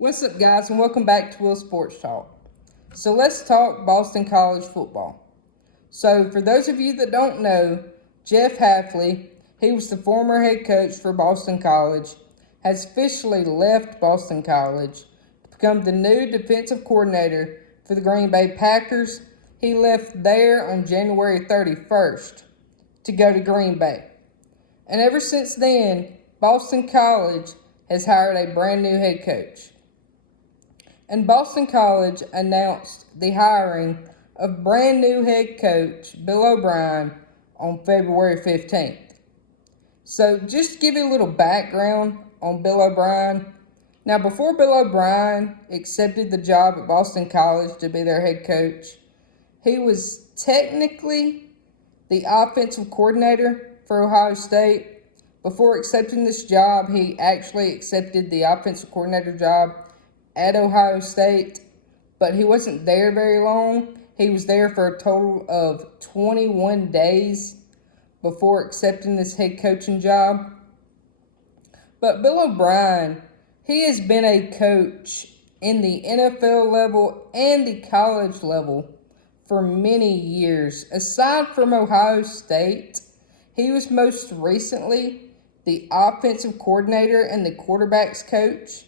What's up, guys, and welcome back to Will Sports Talk. So let's talk Boston College football. So for those of you that don't know, Jeff Hafley, he was the former head coach for Boston College, has officially left Boston College to become the new defensive coordinator for the Green Bay Packers. He left there on January 31st to go to Green Bay. And ever since then, Boston College has hired a brand new head coach. And Boston College announced the hiring of brand new head coach Bill O'Brien on February 15th. So just to give you a little background on Bill O'Brien. Now, before Bill O'Brien accepted the job at Boston College to be their head coach, he was technically the offensive coordinator for Ohio State. Before accepting this job, he actually accepted the offensive coordinator job at Ohio State, but he wasn't there very long. He was there for a total of 21 days before accepting this head coaching job. But Bill O'Brien, he has been a coach in the NFL level and the college level for many years. Aside from Ohio State, he was most recently the offensive coordinator and the quarterbacks coach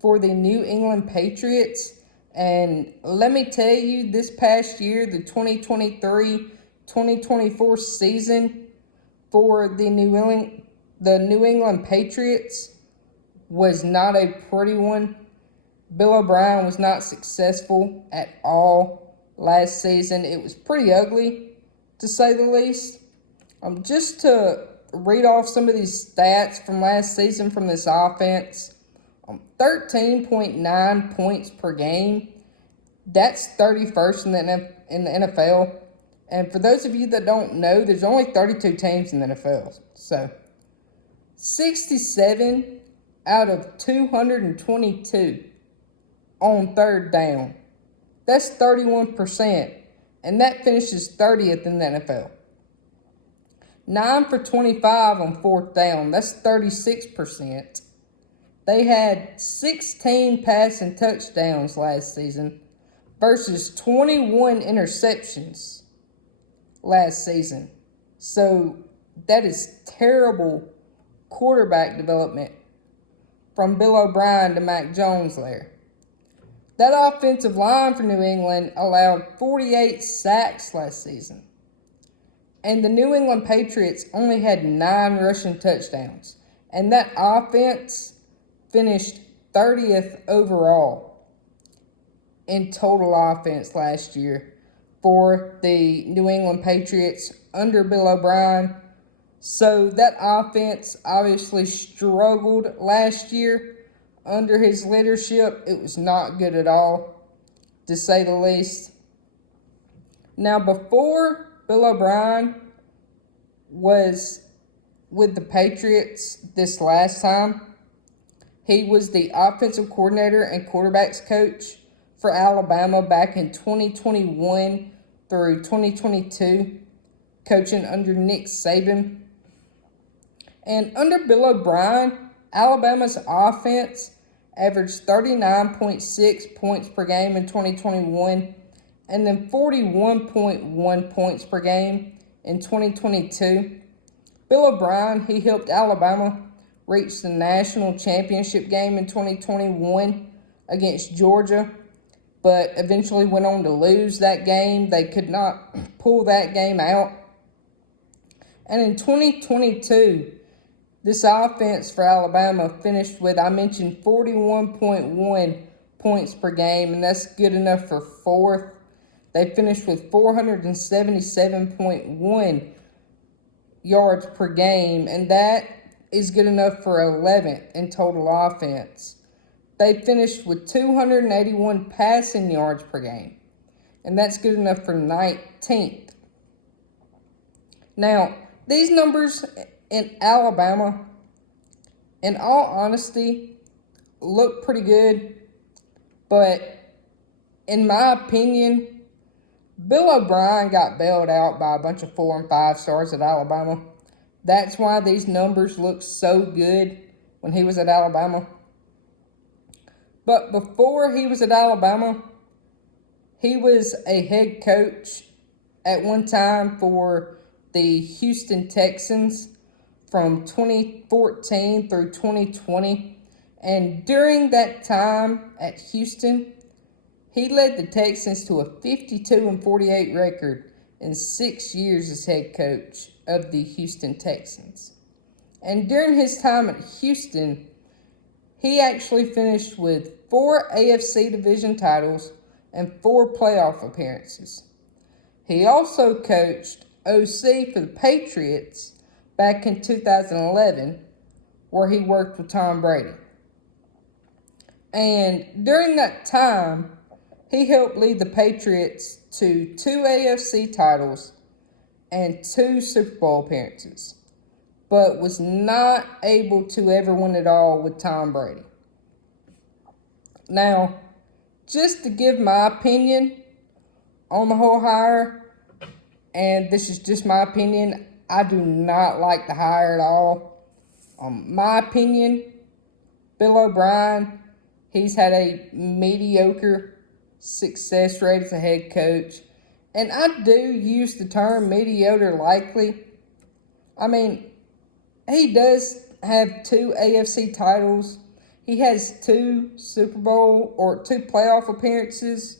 for the New England Patriots. And let me tell you, this past year, the 2023-2024 season for the New England Patriots was not a pretty one. Bill O'Brien was not successful at all last season. It was pretty ugly, to say the least. Just to read off some of these stats from last season from this offense. 13.9 points per game. That's 31st in the NFL. And for those of you that don't know, there's only 32 teams in the NFL. So 67 out of 222 on third down. That's 31%. And that finishes 30th in the NFL. 9 for 25 on fourth down. That's 36%. They had 16 passing touchdowns last season versus 21 interceptions last season. So that is terrible quarterback development from Bill O'Brien to Mac Jones there. That offensive line for New England allowed 48 sacks last season. And the New England Patriots only had 9 rushing touchdowns. And that offense finished 30th overall in total offense last year for the New England Patriots under Bill O'Brien. So that offense obviously struggled last year under his leadership. It was not good at all, to say the least. Now, before Bill O'Brien was with the Patriots this last time, he was the offensive coordinator and quarterbacks coach for Alabama back in 2021 through 2022, coaching under Nick Saban. And under Bill O'Brien, Alabama's offense averaged 39.6 points per game in 2021 and then 41.1 points per game in 2022. Bill O'Brien, he helped Alabama reached the national championship game in 2021 against Georgia, but eventually went on to lose that game. They could not pull that game out. And in 2022, this offense for Alabama finished with, I mentioned, 41.1 points per game, and that's good enough for fourth. They finished with 477.1 yards per game, and that is good enough for 11th in total offense. They finished with 281 passing yards per game, and that's good enough for 19th. Now, these numbers in Alabama, in all honesty, look pretty good, but in my opinion, Bill O'Brien got bailed out by a bunch of 4 and 5 stars at Alabama. That's why these numbers look so good when he was at Alabama. But before he was at Alabama, he was a head coach at one time for the Houston Texans from 2014 through 2020. And during that time at Houston, he led the Texans to a 52-48 record in 6 years as head coach of the Houston Texans. And during his time at Houston, he actually finished with 4 AFC division titles and 4 playoff appearances. He also coached OC for the Patriots back in 2011, where he worked with Tom Brady. And during that time, he helped lead the Patriots to 2 AFC titles and 2 Super Bowl appearances, but was not able to ever win it all with Tom Brady. Now, just to give my opinion on the whole hire, and this is just my opinion, I do not like the hire at all. My opinion, Bill O'Brien, he's had a mediocre success rate as a head coach. And I do use the term mediocre lightly. I mean, he does have 2 AFC titles. He has 2 Super Bowl or 2 playoff appearances.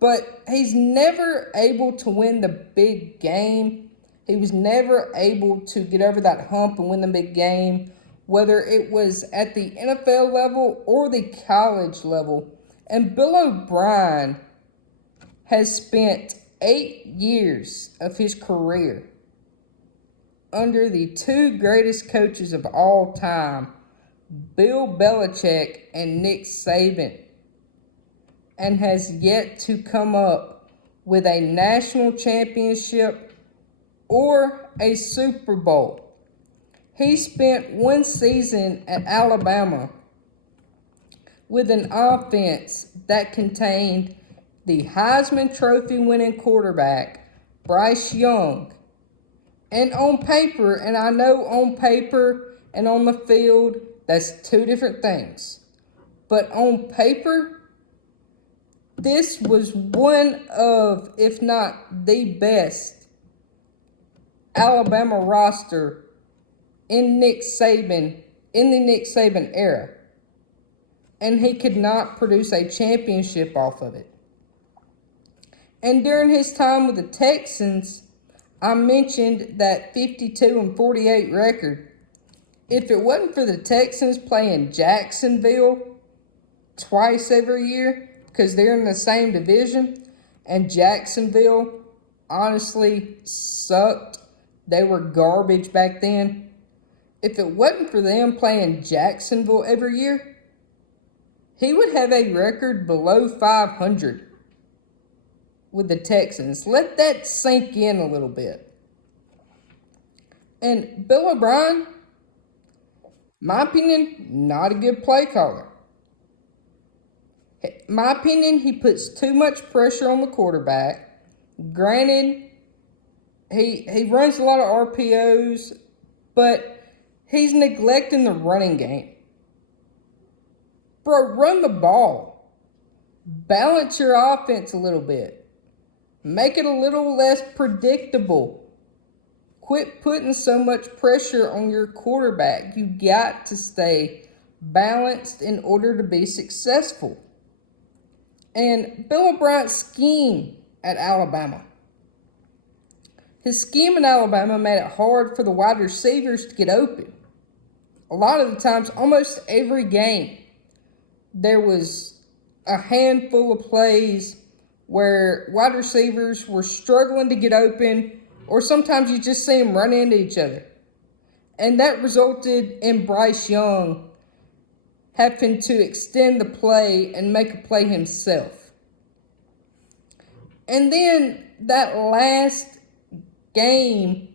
But he's never able to win the big game. He was never able to get over that hump and win the big game, whether it was at the NFL level or the college level. And Bill O'Brien has spent 8 years of his career under the 2 greatest coaches of all time, Bill Belichick and Nick Saban, and has yet to come up with a national championship or a Super Bowl. He spent 1 season at Alabama with an offense that contained the Heisman Trophy winning quarterback, Bryce Young. And on paper, and I know on paper and on the field, that's 2 different things. But on paper, this was one of, if not the best, Alabama roster in the Nick Saban era. And he could not produce a championship off of it. And during his time with the Texans, I mentioned that 52-48 record. If it wasn't for the Texans playing Jacksonville twice every year, because they're in the same division, and Jacksonville honestly sucked. They were garbage back then. If it wasn't for them playing Jacksonville every year, he would have a record below 500 with the Texans. Let that sink in a little bit. And Bill O'Brien, my opinion, not a good play caller. My opinion, he puts too much pressure on the quarterback. Granted, he runs a lot of RPOs, but he's neglecting the running game. Bro, run the ball. Balance your offense a little bit. Make it a little less predictable. Quit putting so much pressure on your quarterback. You got to stay balanced in order to be successful. And Bill O'Brien's scheme at Alabama. His scheme in Alabama made it hard for the wide receivers to get open. A lot of the times, almost every game, there was a handful of plays where wide receivers were struggling to get open, or sometimes you just see them run into each other. And that resulted in Bryce Young having to extend the play and make a play himself. And then that last game,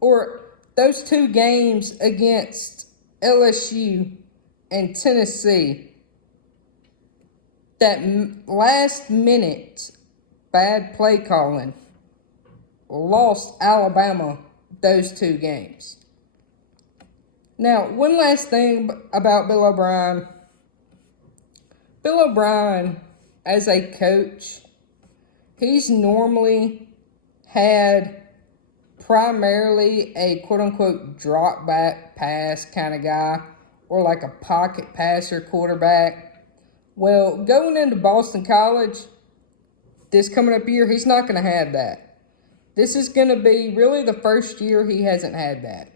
or those 2 games against LSU and Tennessee, that last minute bad play calling lost Alabama those 2 games. Now, one last thing about Bill O'Brien. Bill O'Brien, as a coach, he's normally had primarily a quote-unquote drop-back pass kind of guy, or like a pocket passer quarterback. Well, going into Boston College this coming up year, he's not going to have that. This is going to be really the first year he hasn't had that.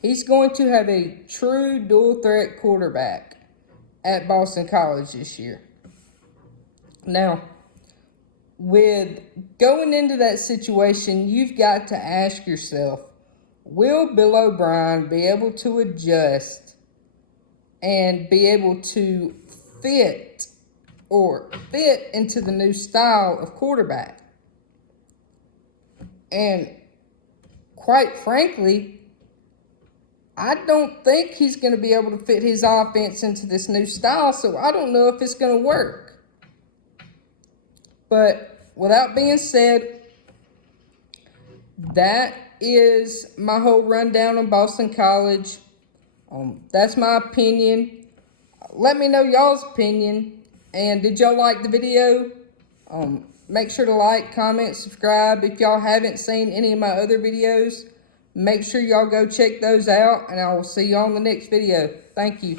He's going to have a true dual-threat quarterback at Boston College this year. Now, with going into that situation, you've got to ask yourself, will Bill O'Brien be able to adjust and be able to fit into the new style of quarterback? And quite frankly, I don't think he's going to be able to fit his offense into this new style, so I don't know if it's going to work. But with that being said, that is my whole rundown on Boston College. That's my opinion. Let me know y'all's opinion. And did y'all like the video? Make sure to like, comment, subscribe. If y'all haven't seen any of my other videos, make sure y'all go check those out. And I will see you on the next video. Thank you.